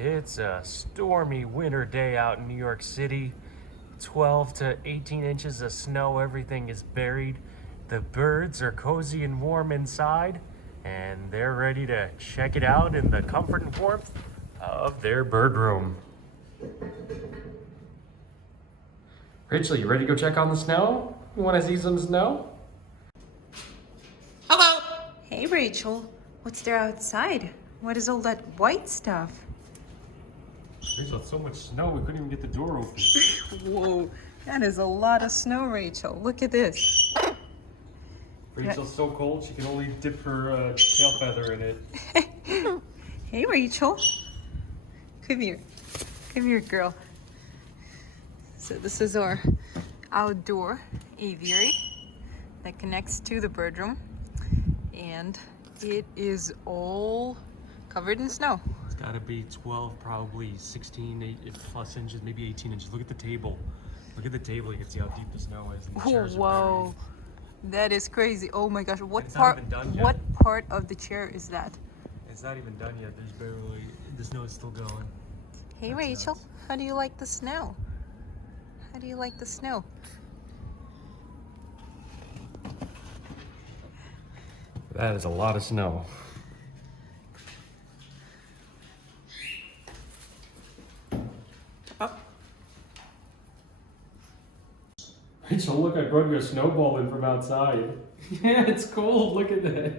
It's a stormy winter day out in New York City. 12 to 18 inches of snow, everything is buried. The birds are cozy and warm inside, and they're ready to check it out in the comfort and warmth of their bird room. Rachel, you ready to go check on the snow? You want to see some snow? Hello! Hey Rachel, what's there outside? What is all that white stuff? Rachel, it's so much snow we couldn't even get the door open. Whoa, that is a lot of snow, Rachel. Look at this. Rachel's so cold she can only dip her tail feather in it. Hey Rachel. Come here. Come here, girl. So this is our outdoor aviary that connects to the bird room. And it is all covered in snow. It's gotta be 12, probably 16 plus inches, maybe 18 inches. Look at the table. Look at the table. You can see how deep the snow is. And the chairs are Whoa, that is crazy. Oh my gosh, what It's not part? even done yet. What part of the chair is that? It's not even done yet. There's barely, the snow is still going. Hey That's Rachel, nuts. how do you like the snow? How do you like the snow? That is a lot of snow. Up. Rachel, look, I brought you a snowball in from outside. Yeah, it's cold. Look at that.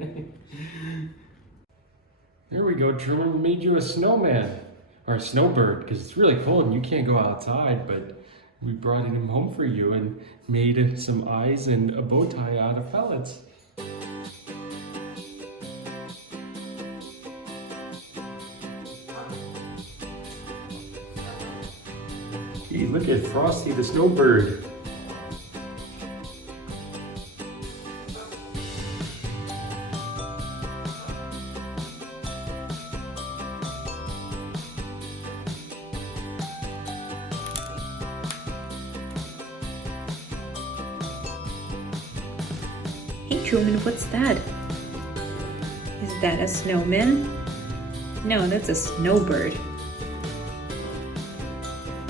There we go. Truman made you a snowman. Or a snowbird, because it's really cold and you can't go outside, but we brought him home for you and made some eyes and a bow tie out of pellets. Hey, look at Frosty the snowbird. Hey Truman, what's that? Is that a snowman? No, that's a snowbird.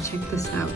Check this out.